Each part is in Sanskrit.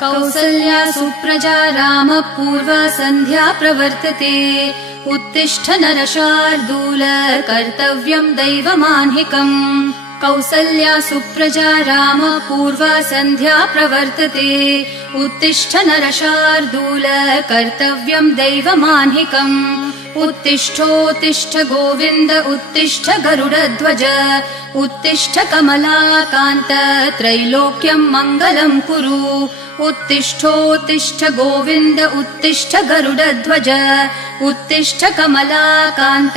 कौसल्या सुप्रजा रामः पूर्वा सन्ध्या प्रवर्तते। उत्तिष्ठ नरशार्दूल कर्तव्यं दैवमाह्निकम्। कौसल्या सुप्रजा रामः पूर्वा सन्ध्या प्रवर्तते। उत्तिष्ठ नरशार्दूल कर्तव्यं दैवमाह्निकम्। उत्तिष्ठोत्तिष्ठ गोविन्द उत्तिष्ठ गरुडध्वज। उत्तिष्ठ कमलाकान्त त्रैलोक्यं मङ्गलं कुरु। उत्तिष्ठोत्तिष्ठ गोविन्द उत्तिष्ठ गरुडध्वज। उत्तिष्ठ कमलाकान्त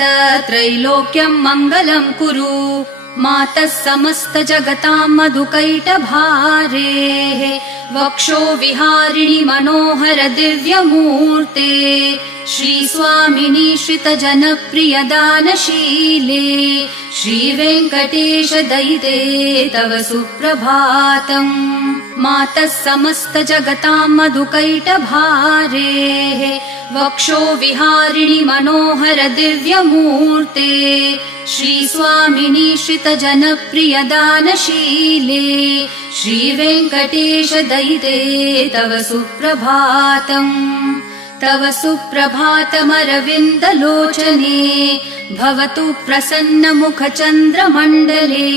त्रैलोक्यं मङ्गलं कुरु। मातः समस्त जगतां मधुकैटभारेः वक्षो विहारिणि मनोहर दिव्यमूर्ते। श्रीस्वामिनि श्रितजनप्रियदानशीले श्रीवेङ्कटेश दयिते तव सुप्रभातम्। मातः समस्त जगतां मधुकैटभारेः वक्षो विहारिणि मनोहर दिव्यमूर्ते। श्रीस्वामिनि श्रितजनप्रियदानशीले श्रीवेङ्कटेश दयिते तव सुप्रभातम्। तव सुप्रभातमरविन्दलोचने भवतु प्रसन्नमुखचन्द्रमण्डले।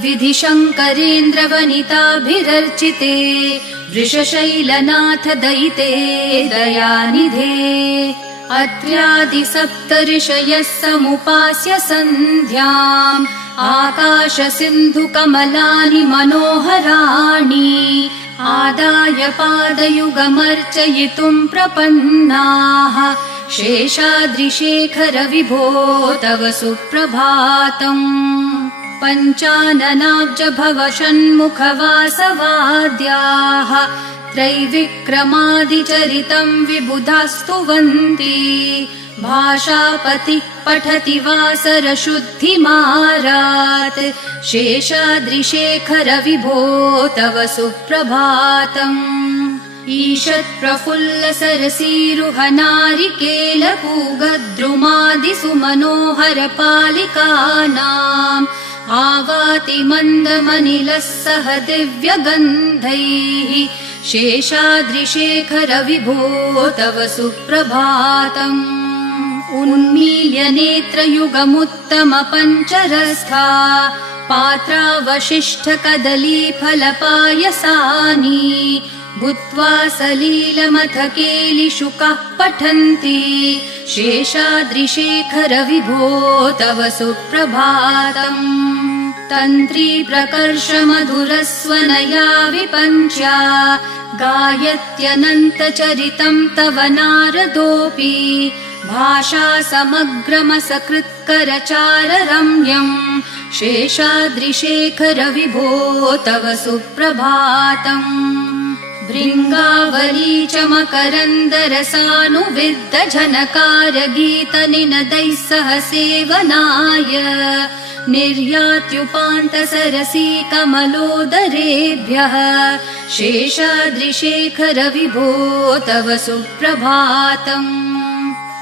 विधिशङ्करेन्द्रवनिताभिरर्चिते वृषशैलनाथ दयिते दयानिधे। अत्र्यादिसप्तऋषयः समुपास्य सन्ध्याम् आकाशसिन्धुकमलानि मनोहराणि आदाय पादयुगमर्चयितुम् प्रपन्नाः। शेषाद्रिशेखर विभो तव सुप्रभातम्। पञ्चाननाब्ज भव षण्मुखवासवाद्याः त्रैविक्रमादिचरितम् विबुधास्तुवन्ति। भाषापतिः पठति वासरशुद्धिमारात्। शेषाद्रिशेखर विभो तव सुप्रभातम्। ईषत्प्रफुल्ल सरसीरुहनारिकेलपूगद्रुमादिसुमनोहर पालिकानाम् आवाति मन्दमनिलः सह दिव्यगन्धैः। शेषाद्रिशेखर विभो तव सुप्रभातम्। उन्मील्य नेत्रयुगमुत्तम पञ्चरस्था पात्रावशिष्ठ कदलीफलपायसानि भूत्वा सलीलमथ केलिशुकाः पठन्ति। शेषाद्रिशेखर विभो तव सुप्रभातम्। तन्त्री प्रकर्ष मधुरस्वनया विपञ्च्या गायत्यनन्तचरितम् तव नारदोऽपि। भाषा समग्रमसकृत्करचार रम्यम्। शेषाद्रिशेखर विभो तव सुप्रभातम्। भृङ्गावली च मकरन्दरसानुविद्ध झनकार गीतनिनदैः सह सेवनाय निर्यात्युपान्त सरसी कमलोदरेभ्यः। शेषाद्रिशेखर विभो तव सुप्रभातम्।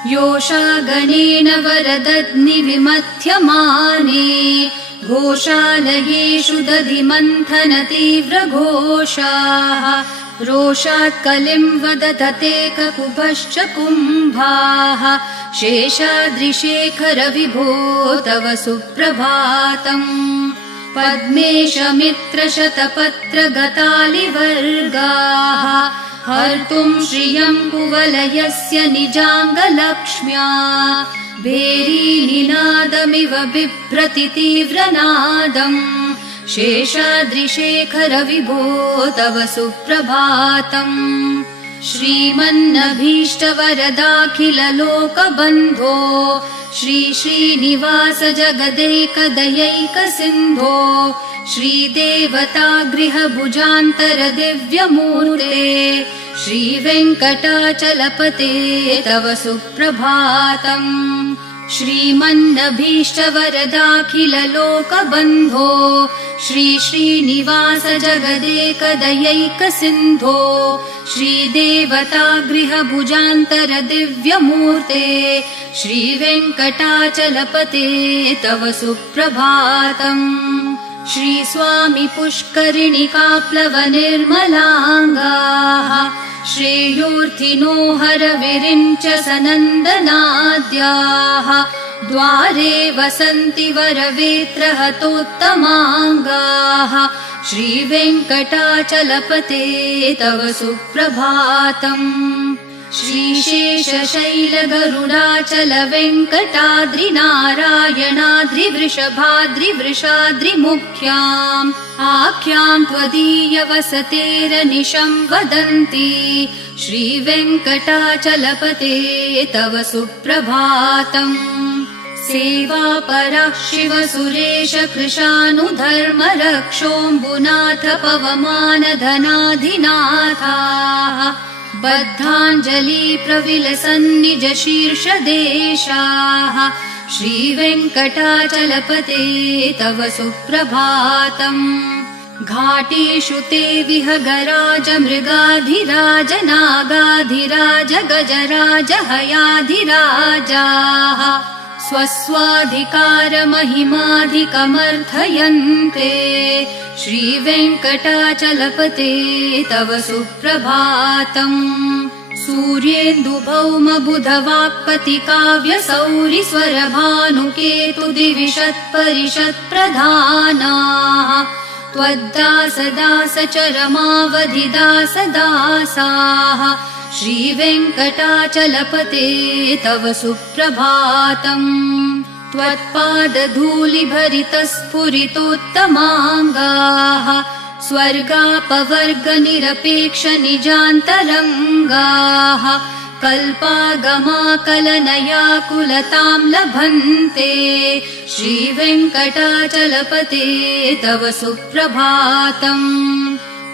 योषागणेन वरदग्निविमथ्यमाने घोषालयेषु दधिमन्थन तीव्रघोषाः। रोषात् कलिम् वदधते ककुभश्च कुम्भाः। शेषाद्रिशेखर विभो तव सुप्रभातम्। पद्मेशमित्रशतपत्रगतालिवर्गाः हर्तुम् श्रियम् कुवलयस्य निजाङ्गलक्ष्म्या। भेरीनिनादमिव बिभ्रति तीव्रनादम्। शेषाद्रिशेखर विभो तव सुप्रभातम्। श्रीमन्नभीष्टवरदाखिललोकबन्धो श्री श्रीनिवास जगदैकदयैकसिन्धो श्रीदेवतागृहभुजान्तर दिव्यमूर्ते श्रीवेङ्कटाचलपते तव सुप्रभातम्। श्रीमन्नभीष्टवरदाखिललोकबन्धो श्री श्रीनिवास जगदेकदयैकसिन्धो श्रीदेवतागृहभुजान्तर दिव्यमूर्ते श्रीवेङ्कटाचलपते तव सुप्रभातम्। श्रीस्वामी पुष्करिणिकाप्लवनिर्मलाङ्गाः श्रेयोर्थिनो हरविरिञ्च सनन्दनाद्याः द्वारे वसन्ति वरवेत्रहतोत्तमाङ्गाः श्रीवेङ्कटाचलपते तव सुप्रभातम् श्रीशेषशैलगरुडाचल वेङ्कटाद्रिनारायणाद्रिवृषभाद्रिवृषाद्रिमुख्याम् आख्याम् त्वदीयवसतेरनिशम् वदन्ति श्रीवेङ्कटाचलपते तव सुप्रभातम् सेवापरः शिवसुरेश कृशानुधर्म रक्षोऽम्बुनाथ पवमानधनाधिनाथाः बद्धाञ्जलि प्रविलसन्निज शीर्षदेशाः श्रीवेङ्कटाचलपते तव सुप्रभातम् घाटेषु ते विहगराज मृगाधिराज नागाधिराज गजराज हयाधिराजाः स्वस्वाधिकारमहिमाधिकमर्थयन्ते श्रीवेङ्कटाचलपते तव सुप्रभातम् सूर्येन्दुभौमबुधवाक्पतिकाव्यसौरिस्वरभानुकेतुदिविशत्परिषत्प्रधानाः त्वद्दासदासचरमावधिदासदासाः श्रीवेङ्कटाचलपते तव सुप्रभातम् त्वत्पादधूलिभरितस्फुरितोत्तमाङ्गाः स्वर्गापवर्गनिरपेक्षनिजान्तरङ्गाः कल्पागमाकलनयाकुलतां लभन्ते श्रीवेङ्कटाचलपते तव सुप्रभातम्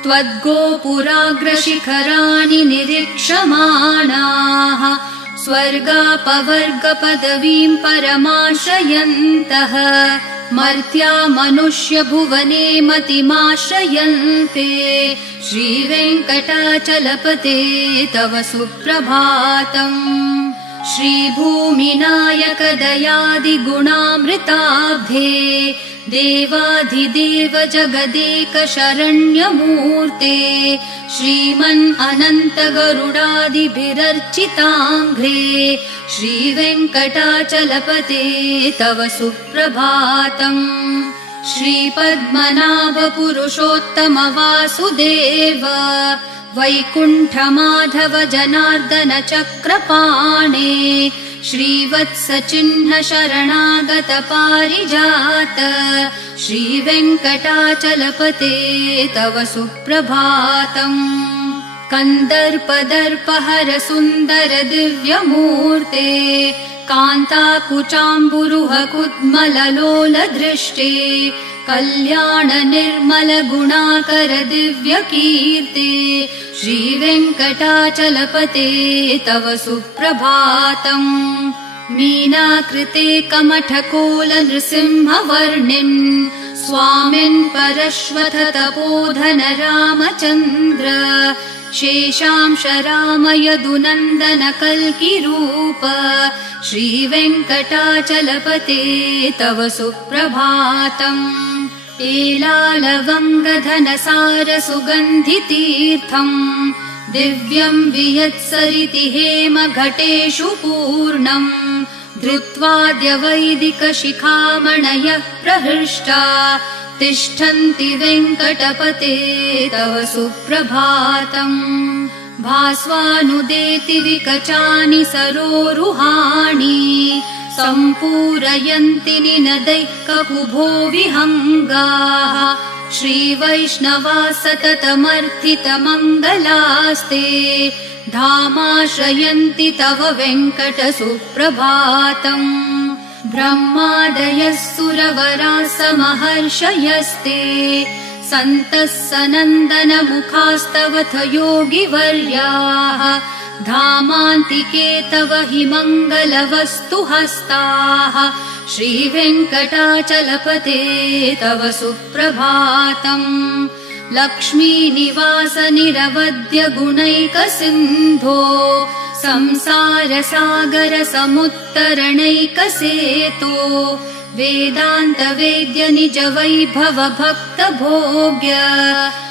त्वद्गोपुराग्रशिखराणि निरीक्षमाणाः स्वर्गापवर्गपदवीं परमाश्रयन्तः मर्त्या मनुष्यभुवने मतिमाश्रयन्ते श्रीवेङ्कटाचलपते तव सुप्रभातम् श्रीभूमिनायक दयादिगुणामृताब्धे देवाधिदेव जगदेक शरण्यमूर्ते श्रीमन् अनन्त गरुडादिभिरर्चिताङ्घ्रे श्रीवेङ्कटाचलपते तव सुप्रभातम् श्रीपद्मनाभ पुरुषोत्तम वासुदेव वैकुण्ठमाधव जनार्दन चक्रपाणे श्रीवत्सचिह्न शरणागत पारिजात श्रीवेङ्कटाचलपते तव सुप्रभातम् कन्दर्पदर्पहर सुन्दर दिव्यमूर्ते कान्ताकुचाम्बुरुह कुड्मललोल दृष्टे कल्याण निर्मल गुणाकर दिव्यकीर्ते श्रीवेङ्कटाचलपते तव सुप्रभातम् मीनाकृते कमठकोल नृसिंहवर्णिन् स्वामिन् परश्वथ तपोधन रामचन्द्र शेषांश राम यदुनन्दन कल्किरूप श्रीवेङ्कटाचलपते तव सुप्रभातम् एलालवङ्गधनसार सुगन्धितीर्थम् दिव्यम् वियत्सरिति हेम घटेषु पूर्णम् धृत्वाद्य वैदिकशिखामणयः प्रहृष्टा तिष्ठन्ति वेङ्कटपते तव सुप्रभातम् भास्वानुदेति विकचानि सरोरुहाणि सम्पूरयन्ति निनदैः ककुभो विहङ्गाः श्रीवैष्णवा सततमर्थितमङ्गलास्ते धामाश्रयन्ति तव वेङ्कट सुप्रभातम् ब्रह्मादयः सुरवराः समहर्षयस्ते सन्तः सनन्दन मुखास्तवथ योगिवर्याः धामान्तिके तव हि मङ्गलवस्तु हस्ताः श्रीवेङ्कटाचलपते तव सुप्रभातम् लक्ष्मीनिवास निरवद्य गुणैकसिन्धो संसार सागर समुत्तरणैकसेतो वेदान्तवेद्य निज वैभव भक्त भोग्य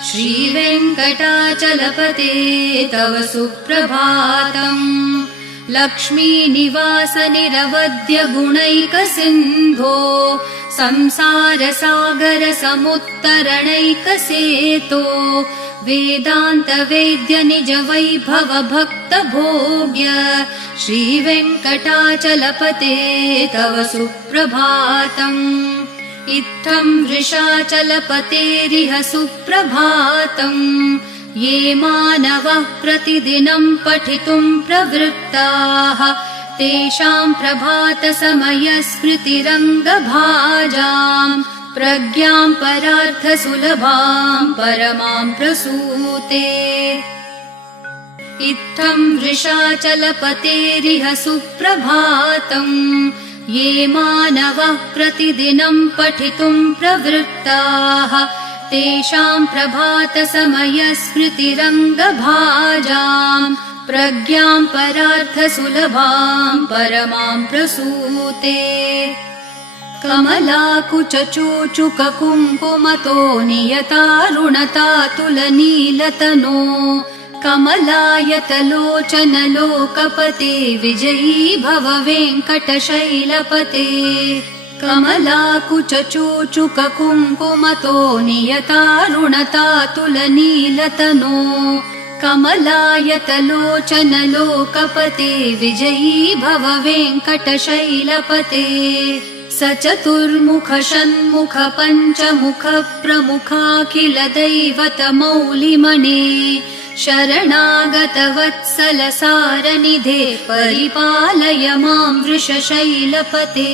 श्रीवेङ्कटाचलपते तव सुप्रभातम्। लक्ष्मीनिवास निरवध्य गुणैकसिन्धो संसारसागर समुत्तरणैकसेतो वेदान्तवेद्य निज वैभव भक्त भोग्य श्रीवेङ्कटाचलपते तव सुप्रभातम्। इत्थं वृषाचलपतेरिह सुप्रभातम्। ये मानवः प्रतिदिनं पठितुं प्रवृत्ताः तेषां प्रभातसमयस्मृतिरङ्गभाजाम् प्रज्ञां परार्थसुलभां परमां प्रसूते। इत्थं वृषाचलपतेरिह सुप्रभातम्। ये मानवः प्रतिदिनं पठितुं प्रवृत्ताः तेषां प्रभातसमयस्मृतिरङ्गभाजाम् प्रज्ञां परार्थसुलभां परमां प्रसूते। कमलाकुचूचुककुङ्कुमतो नियतारुणतातुलनीलतनो कमलायतलोचनलोकपते विजयी भव वेङ्कटशैलपते। कमलाकुचूचुककुङ्कुमतो नियतारुणतातुलनीलतनो कमलायतलोचनलोकपते विजयी भव वेङ्कटशैलपते। स चतुर्मुख षण्मुख पञ्चमुख प्रमुखाखिल दैवतमौलिमणे शरणागत वत्सल सारनिधे परिपालय मां वृषशैलपते।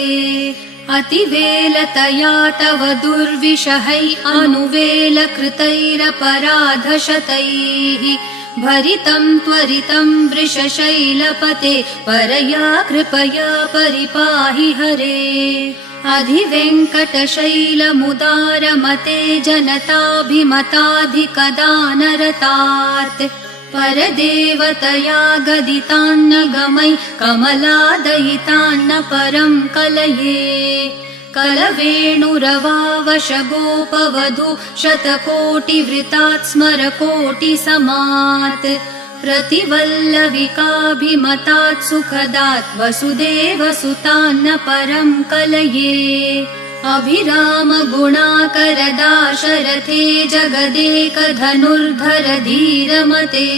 अतिवेलतया तव दुर्विषहै अनुवेलकृतैरपराधशतैः भरितं त्वरितं वृषशैलपते परया कृपया परिपाहि हरे। अधिवेङ्कटशैलमुदारमते जनताभिमताधिकदानरतात् परदेवतया गदितान्नगमै कमलादयितान्न परं कलये। कलवेणुरवावशगोपवधू शतकोटिवृतात् स्मरकोटिसमात् प्रतिवल्लविकाभिमतात् सुखदात् वसुदेवसुतान्न परं कलये। अभिराम गुणाकर दाशरथे जगदेकधनुर्धर धीरमते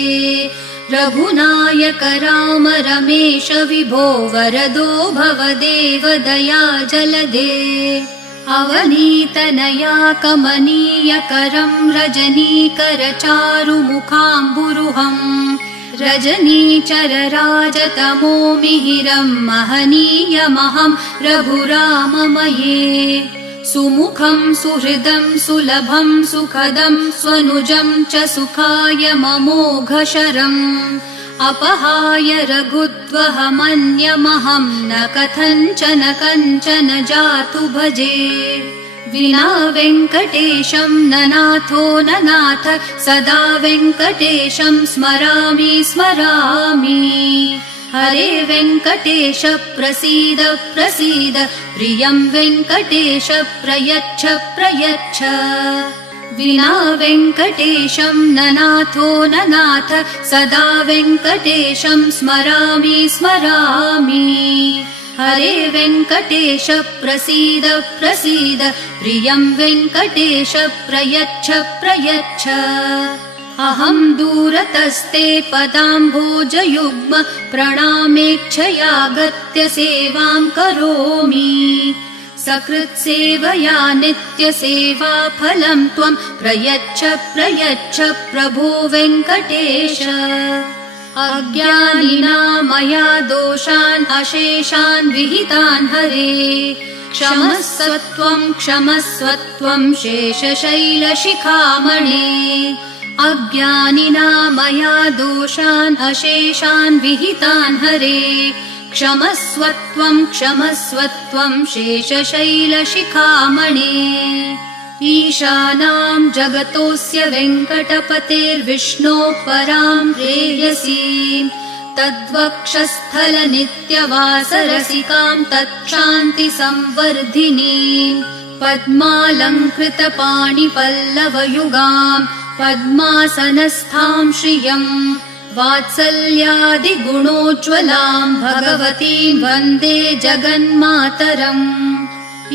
रघुनायक राम रमेश विभो वरदो भवदेव दया जलदे। अवनीतनया कमनीयकरं रजनीकर चारुमुखाम्बुरुहम् रजनीचर राजतमो मिहिरं महनीयमहं रघुराममये। सुमुखं सुहृदं सुलभं सुखदं स्वनुजं च सुखाय ममोघशरम् अपहाय रघुत्वहमन्यमहं न कथञ्चन कञ्चन जातु भजे। विना वेङ्कटेशं न नाथो न नाथ सदा वेङ्कटेशं स्मरामि स्मरामि। हरे वेङ्कटेश प्रसीद प्रसीद प्रियं वेङ्कटेश प्रयच्छ प्रयच्छ। विना वेङ्कटेशं न नाथो न नाथ सदा वेङ्कटेशं स्मरामि स्मरामि। हरे वेङ्कटेश प्रसीद प्रसीद प्रियं वेङ्कटेश प्रयच्छ प्रयच्छ। अहं दूरतस्ते पदाम्भोजयुग्म प्रणामेच्छयागत्य सेवां करोमि। सकृत्सेवया नित्यसेवा फलं त्वं प्रयच्छ प्रयच्छ प्रभो वेङ्कटेश। अज्ञानिना मया दोषान् अशेषान् विहितान् हरे क्षमस्वत्वं शेषशैलशिखामणे। अज्ञानिना मया दोषान् अशेषान् विहितान् हरे क्षमस्वत्वं शेषशैलशिखामणे। ईशानां जगतोऽस्य वेङ्कटपतेर्विष्णोः परां प्रेयसीं तद्वक्षस्थलनित्यवासरसिकां तत्क्षान्तिसंवर्धिनीं पद्मालङ्कृतपाणिपल्लवयुगां पद्मासनस्थां श्रियं वात्सल्यादिगुणोज्ज्वलां भगवतीं वन्दे जगन्मातरम्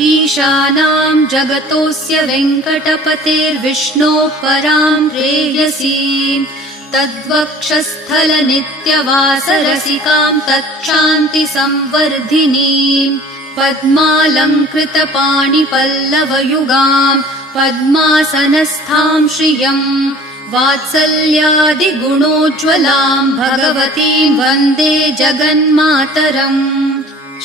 ईशानां जगतोऽस्य वेङ्कटपतेर्विष्णोः परां प्रेयसीं तद्वक्षस्थलनित्यवासरसिकां तत्क्षान्तिसंवर्धिनीं पद्मालङ्कृतपाणिपल्लवयुगां पद्मासनस्थां श्रियं वात्सल्यादिगुणोज्ज्वलां भगवतीं वन्दे जगन्मातरम्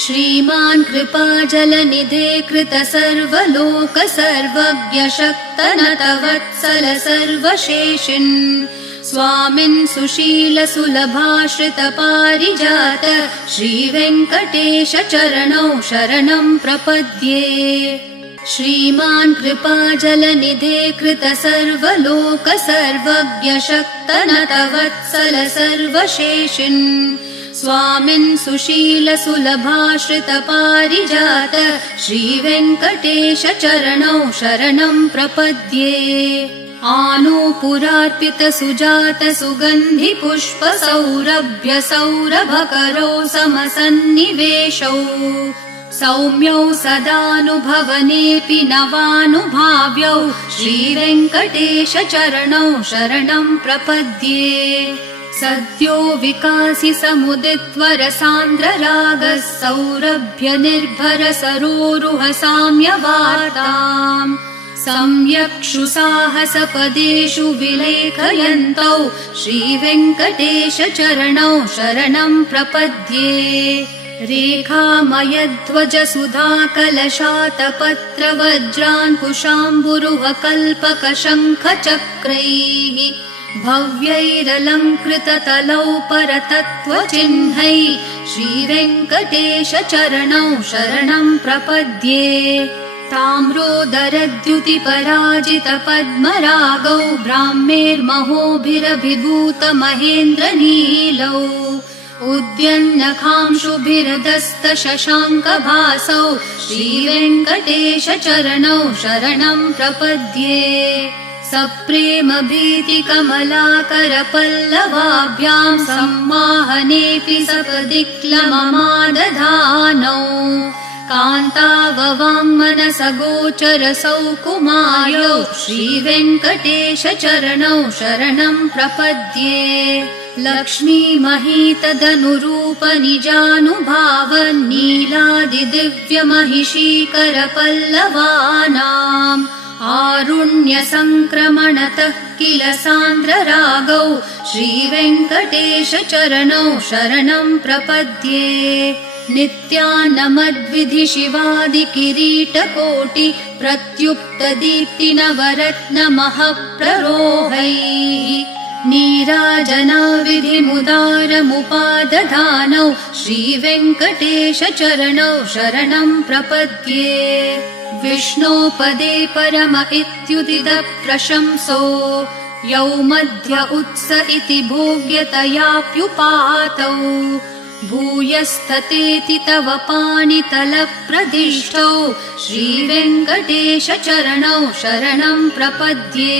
श्रीमान् कृपाजलनिधे कृत सर्वलोक सर्वज्ञ शक्तनतवत्सल सर्वशेषिन् स्वामिन् सुशील सुलभाश्रित पारिजात श्रीवेङ्कटेश चरणौ शरणं प्रपद्ये श्रीमान् कृपाजलनिधे कृत सर्वलोक सर्वज्ञ शक्तनतवत्सल सर्वशेषिन् स्वामिन् सुशील सुलभाश्रित पारिजात श्रीवेङ्कटेश चरणौ शरणं प्रपद्ये आनूपुरार्पित सुजात सुगन्धि पुष्प सौरभ्य सौरभकरो समसन्निवेशौ सौम्यौ सदानुभवनेऽपि नवानुभाव्यौ श्रीवेङ्कटेश चरणौ शरणं प्रपद्ये सद्यो विकासि समुदित्वर सान्द्ररागः सौरभ्य निर्भर सरोरुह साम्यवार्ताम् सम्यक्षु साहसपदेषु विलेखयन्तौ श्रीवेङ्कटेश चरणौ शरणं प्रपद्ये रेखामयध्वज सुधाकलशातपत्र वज्राङ्कुशाम्बुरुह कल्पक शङ्ख चक्रैः भव्यैरलङ्कृततलौ परतत्त्वचिह्नैः श्रीवेङ्कटेश चरणौ शरणं प्रपद्ये ताम्रोदरद्युतिपराजित पद्मरागौ ब्राह्मेर्महोभिरभिभूत महेन्द्रनीलौ उद्यन्नखांशुभिर्दस्त शशाङ्कभासौ श्रीवेङ्कटेश चरणौ शरणं प्रपद्ये सप्रेम भीतिकमलाकर पल्लवाभ्यां सम्माहनेऽपि सपदिक्लममादधानौ कान्ताववाङ्मनसगोचर सौकुमार्यौ श्रीवेङ्कटेश चरणौ शरणं प्रपद्ये लक्ष्मीमहीतदनुरूप निजानुभाव नीलादिदिव्यमहिषीकर पल्लवानाम् आरुण्यसङ्क्रमणतः किल सान्द्ररागौ श्रीवेङ्कटेश चरणौ शरणं प्रपद्ये नित्यानमद्विधि शिवादि किरीटकोटि प्रत्युक्त दीप्ति नवरत्नमहप्ररोहैः नीराजनाविधिमुदारमुपादधानौ श्रीवेङ्कटेश चरणौ शरणं प्रपद्ये विष्णोपदे परम इत्युदित प्रशंसो यौ मध्य उत्स इति भोग्यतयाप्युपातौ भूयस्ततेति तव पाणितलप्रदिष्टौ श्रीवेङ्कटेश चरणौ शरणं प्रपद्ये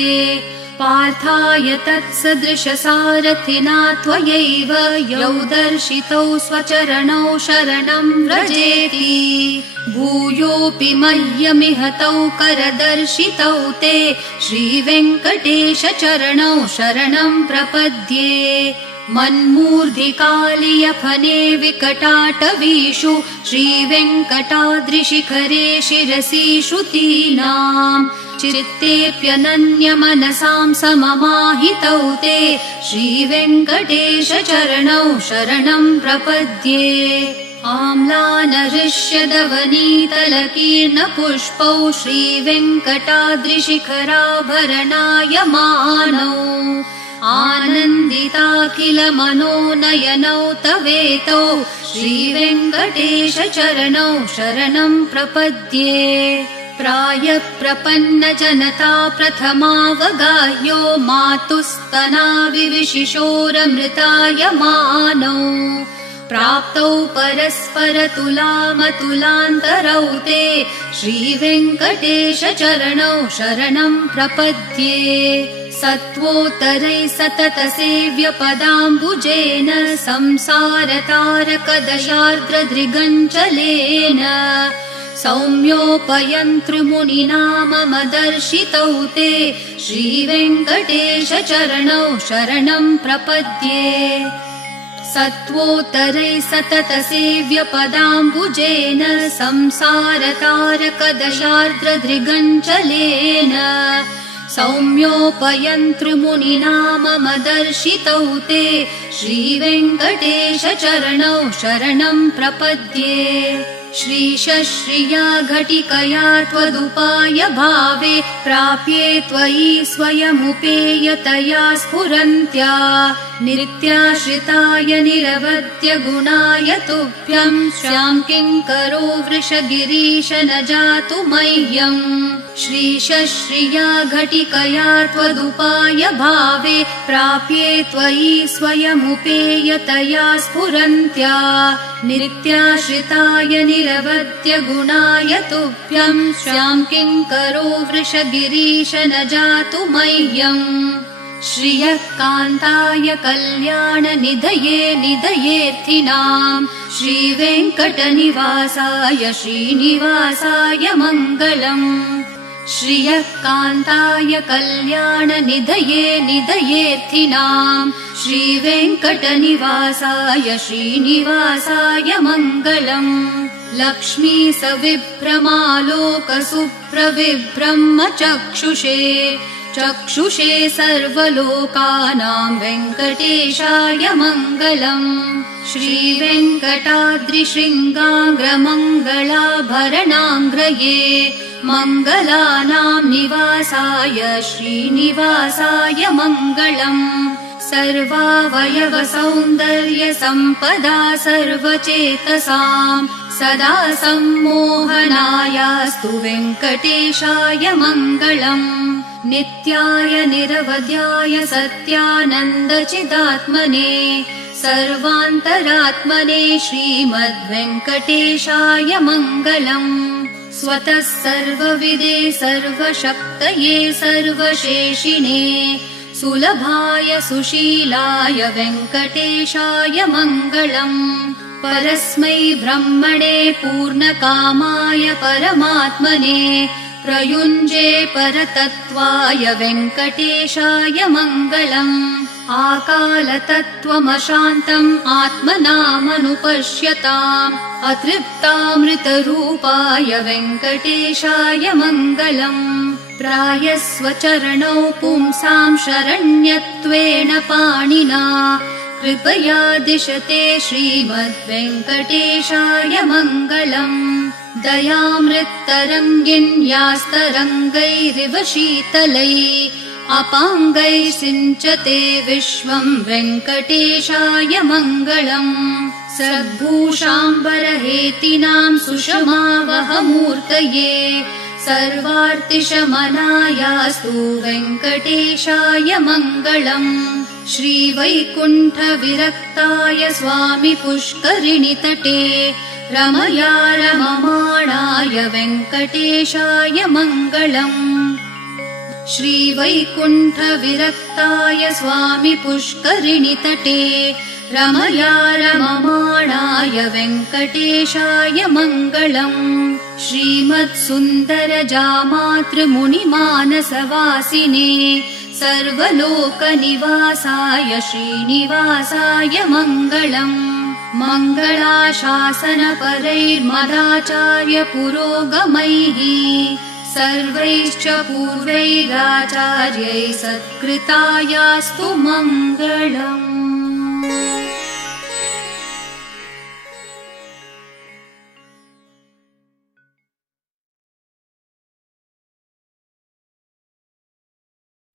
पार्थाय तत्सदृशसारथिना त्वयैव यौ दर्शितौ स्वचरणौ शरणं व्रजेति भूयोऽपि मह्यमिहतौ करदर्शितौ ते श्रीवेङ्कटेश चरणौ शरणं प्रपद्ये मन्मूर्धिकालियफने विकटाटवीषु श्रीवेङ्कटाद्रिशिखरे शिरसि श्रुतीनाम् चित्तेऽप्यनन्यमनसां सममाहितौ ते श्रीवेङ्कटेश चरणौ शरणं प्रपद्ये आम्लानहृष्यदवनीतलकीर्णपुष्पौ श्रीवेङ्कटाद्रिशिखराभरणायमानौ आनन्दिताखिल मनोनयनौ तवेतौ श्रीवेङ्कटेश चरणौ शरणं प्रपद्ये प्रायप्रपन्नजनता प्रथमावगाह्यो मातुस्तनाविविशिशोरमृतायमानौ प्राप्तौ परस्परतुलामतुलान्तरौ ते श्रीवेङ्कटेशचरणौ शरणं प्रपद्ये सत्त्वोत्तरैः सततसेव्यपदाम्बुजेन संसारतारकदशार्द्रदृगञ्चलेन सौम्योपयन्तृमुनिना मम दर्शितौ ते श्रीवेङ्कटेशचरणौ शरणं प्रपद्ये सत्त्वोत्तरैः सततसेव्यपदाम्बुजेन संसारतारकदशार्द्रदृगञ्चलेन सौम्योपयन्तृमुनिना मम दर्शितौ ते श्रीवेङ्कटेशचरणौ शरणं प्रपद्ये श्रीशश्रिया घटिकया त्वदुपाय भावे प्राप्ये त्वयि स्वयमुपेयतया स्फुरन्त्या नित्याश्रिताय निरवद्य गुणाय तुभ्यं स्वां किङ्करो वृषगिरीश न जातु मह्यम् श्रीशश्रिया घटिकया त्वदुपाय भावे प्राप्ये त्वयि स्वयमुपेयतया स्फुरन्त्या नित्याश्रिताय निरवद्य गुणाय तुभ्यं स्वां किङ्करो वृषगिरीश न जातु मह्यम् श्रियः कान्ताय कल्याणनिधये निधयेऽर्थिनां श्रीवेङ्कटनिवासाय श्रीनिवासाय मङ्गलम् श्रियः कान्ताय कल्याणनिधये निधयेऽर्थिनां श्रीवेङ्कटनिवासाय श्रीनिवासाय मङ्गलम् लक्ष्मी सविभ्रमालोकसुप्रविभ्रमचक्षुषे चक्षुषे सर्वलोकानां वेङ्कटेशाय मङ्गलम् श्रीवेङ्कटाद्रिशृङ्गाग्रमङ्गलाभरणाङ्ग्रये मङ्गलानां निवासाय श्रीनिवासाय मङ्गलम् सर्वावयवसौन्दर्यसम्पदा सर्वचेतसां सदा सम्मोहनायास्तु वेङ्कटेशाय मङ्गलम् नित्याय निरवध्याय सत्यानन्दचिदात्मने सर्वान्तरात्मने श्रीमद्वेङ्कटेशाय मङ्गलम् स्वतः सर्वविदे सर्वशक्तये सर्वशेषिणे सुलभाय सुशीलाय वेङ्कटेशाय मङ्गलम् परस्मै ब्रह्मणे पूर्णकामाय परमात्मने प्रयुञ्जे परतत्त्वाय वेङ्कटेशाय मङ्गलम् आकालतत्त्वमशान्तम् आत्मनामनुपश्यताम् अतृप्तामृतरूपाय वेङ्कटेशाय मङ्गलम् प्रायस्वचरणौ पुंसां शरण्यत्वेन पाणिना कृपया दिशते श्रीमद्वेङ्कटेशाय मङ्गलम् दयामृत्तरङ्गिन्यास्तरङ्गैरिव शीतलैः अपाङ्गैः सिञ्चते विश्वं वेङ्कटेशाय मङ्गलम् सद्भूषाम्बरहेतिनां सुषमावहमूर्तये सर्वार्तिशमनायास्तु वेङ्कटेशाय मङ्गलम् श्रीवैकुण्ठविरक्ताय स्वामि पुष्करिणीतटे रमया रममाणाय वेङ्कटेशाय मङ्गलम् श्रीवैकुण्ठविरक्ताय स्वामि पुष्करिणीतटे रमया रममाणाय वेङ्कटेशाय मङ्गलम् श्रीमत्सुन्दरजामातृमुनिमानसवासिने सर्वलोकनिवासाय श्रीनिवासाय मङ्गलम् मङ्गलाशासनपरैर्मदाचार्य पुरोगमैः सर्वैश्च पूर्वैराचार्यैः सत्कृतायास्तु मङ्गलम्।